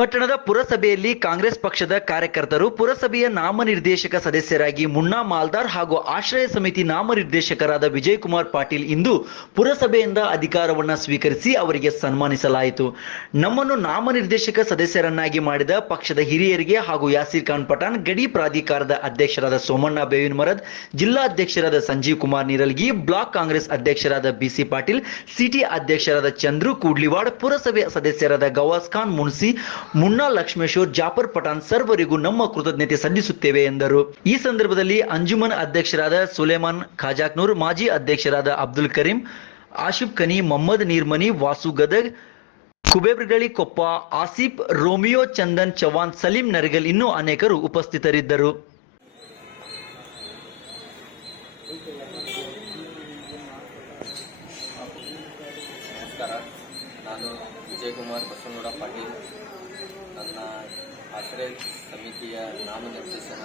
ಪಟ್ಟಣದ ಪುರಸಭೆಯಲ್ಲಿ ಕಾಂಗ್ರೆಸ್ ಪಕ್ಷದ ಕಾರ್ಯಕರ್ತರು ಪುರಸಭೆಯ ನಾಮನಿರ್ದೇಶಕ ಸದಸ್ಯರಾಗಿ ಮುನ್ನಾ ಮಾಲ್ದಾರ್ ಹಾಗೂ ಆಶ್ರಯ ಸಮಿತಿ ನಾಮನಿರ್ದೇಶಕರಾದ ವಿಜಯ್ ಕುಮಾರ್ ಪಾಟೀಲ್ ಇಂದು ಪುರಸಭೆಯಿಂದ ಅಧಿಕಾರವನ್ನು ಸ್ವೀಕರಿಸಿ ಅವರಿಗೆ ಸನ್ಮಾನಿಸಲಾಯಿತು. ನಮ್ಮನ್ನು ನಾಮನಿರ್ದೇಶಕ ಸದಸ್ಯರನ್ನಾಗಿ ಮಾಡಿದ ಪಕ್ಷದ ಹಿರಿಯರಿಗೆ ಹಾಗೂ ಯಾಸೀರ್ ಖಾನ್ ಪಠಾಣ್, ಗಡಿ ಪ್ರಾಧಿಕಾರದ ಅಧ್ಯಕ್ಷರಾದ ಸೋಮಣ್ಣ ಬೇವಿನ ಮರದ್ ಜಿಲ್ಲಾಧ್ಯಕ್ಷರಾದ ಸಂಜೀವ್ ಕುಮಾರ್ ನಿರಲ್ಗಿ, ಬ್ಲಾಕ್ ಕಾಂಗ್ರೆಸ್ ಅಧ್ಯಕ್ಷರಾದ ಬಿಸಿ ಪಾಟೀಲ್, ಸಿಟಿ ಅಧ್ಯಕ್ಷರಾದ ಚಂದ್ರು ಕೂಡ್ಲಿವಾಡ್, ಪುರಸಭೆ ಸದಸ್ಯರಾದ ಗವಾಸ್ ಖಾನ್ ಮುನ್ಸಿ ಮುನ್ನಾ ಲಕ್ಷ್ಮೇಶ್ವರ್ ಜಾಫರ್ ಪಠಾಣ್ ಸರ್ವರಿಗೂ ನಮ್ಮ ಕೃತಜ್ಞತೆ ಸಲ್ಲಿಸುತ್ತೇವೆ ಎಂದರು. ಈ ಸಂದರ್ಭದಲ್ಲಿ ಅಂಜುಮನ್ ಅಧ್ಯಕ್ಷರಾದ ಸುಲೇಮಾನ್ ಖಾಜಾಕ್ನೂರ್, ಮಾಜಿ ಅಧ್ಯಕ್ಷರಾದ ಅಬ್ದುಲ್ ಕರೀಂ, ಆಶಿಫ್ ಖನಿ ಮೊಹಮ್ಮದ್ ನೀರ್ಮನಿ, ವಾಸು ಗದಗ್ ಕುಬೇಬ್ರಗಳಿ ಕೊಪ್ಪ, ಆಸಿಫ್, ರೋಮಿಯೋ ಚಂದನ್ ಚವಾನ್ ಸಲೀಂ ನರಗಲ್ ಇನ್ನೂ ಅನೇಕರು ಉಪಸ್ಥಿತರಿದ್ದರು. ನಾನು ವಿಜಯಕುಮಾರ್ ಬಸವನಗೌಡ ಪಾಟೀಲ್. ನನ್ನ ಆಶ್ರಯ ಸಮಿತಿಯ ನಾಮನಿರ್ದೇಶನ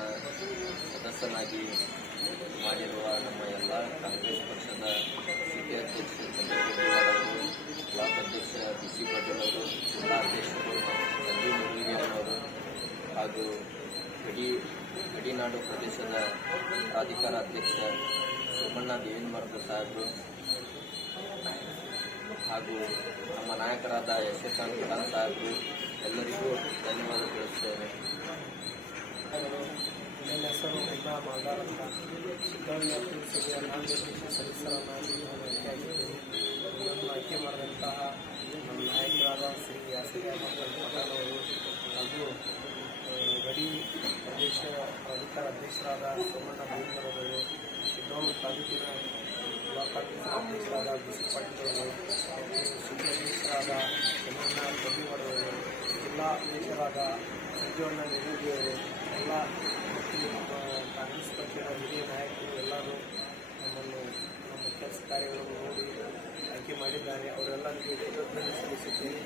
ಸದಸ್ಯನಾಗಿ ಮಾಡಿರುವ ನಮ್ಮ ಎಲ್ಲ ಕಾಂಗ್ರೆಸ್ ಪಕ್ಷದ ಸಿಟಿ ಅಧ್ಯಕ್ಷ ಅವರು, ಬ್ಲಾಕ್ ಅಧ್ಯಕ್ಷ ಬಿ ಸಿ ಪಾಟೀಲ್ ಅವರು ಜಿಲ್ಲಾಧ್ಯಕ್ಷರು ಸಂಜೀವ್ ಮುರುಳಿಗೇರವರು ಹಾಗೂ ಗಡಿ, ಗಡಿನಾಡು ಪ್ರದೇಶದ ಪ್ರಾಧಿಕಾರ ಅಧ್ಯಕ್ಷ ಸೋಮಣ್ಣ ದೇವಿನಮರದ ಸಾಹೇಬರು ಹಾಗೂ ನಮ್ಮ ನಾಯಕರಾದ ಯಶವಂತ ಖಾನ್ ಸಾಹೇಬರು ಎಲ್ಲರಿಗೂ ಧನ್ಯವಾದ ತಿಳಿಸುತ್ತೇನೆ ನನ್ನ ಹೆಸರು ಮುನ್ನಾ ಮಾಲ್ದಾರ್ ಅಂತ. ಸಿದ್ದರಾಮಯ್ಯ ಪುರಸಭೆಯ ನಾಮನಿರ್ದೇಶನ ಸದಸ್ಯರನ್ನಾಗಿ ನಾನು ಆಯ್ಕೆಯಾಗಿದ್ದೇನೆ ನನ್ನನ್ನು ಆಯ್ಕೆ ಮಾಡಿದಂತಹ ನಮ್ಮ ನಾಯಕರಾದ ಶ್ರೀ ಅಹಮದ್ ಅವರು ಹಾಗೂ ಗಡಿ ಪ್ರದೇಶ ಪ್ರಾಧಿಕಾರ ಅಧ್ಯಕ್ಷರಾದ ಸೋಮಣ್ಣ ಬೇಂದ್ರವರು ಶಿಗ್ಗಾಂವ್ ತಾಲೂಕಿನ ಕಾಂಗ್ರೆಸ್ ಅಧ್ಯಕ್ಷರಾದ ಬಿ ಸಿ ಪಾಟೀಲ್ ಅವರು ಮತ್ತು ಸಿಟಿ ಅಧ್ಯಕ್ಷರಾದ ಚಂದ್ರಣ್ಣ ಕೊಲ್ಲಿವಾಡವರು ಜಿಲ್ಲಾ ಅಧ್ಯಕ್ಷರಾದ ಸಂಜೀವಣ್ಣ ನೆರಳಿಯವರು ಎಲ್ಲ ಮತ್ತು ಕಾಂಗ್ರೆಸ್ ಪಕ್ಷದ ಹಿರಿಯ ನಾಯಕರು ಎಲ್ಲರೂ ನಮ್ಮನ್ನು ನಮ್ಮ ಕೆಲಸ ಕಾರ್ಯಗಳನ್ನು ನೋಡಿ ಆಯ್ಕೆ ಮಾಡಿದ್ದಾರೆ ಅವರೆಲ್ಲರಿಗೂ ಸಲ್ಲಿಸುತ್ತೇನೆ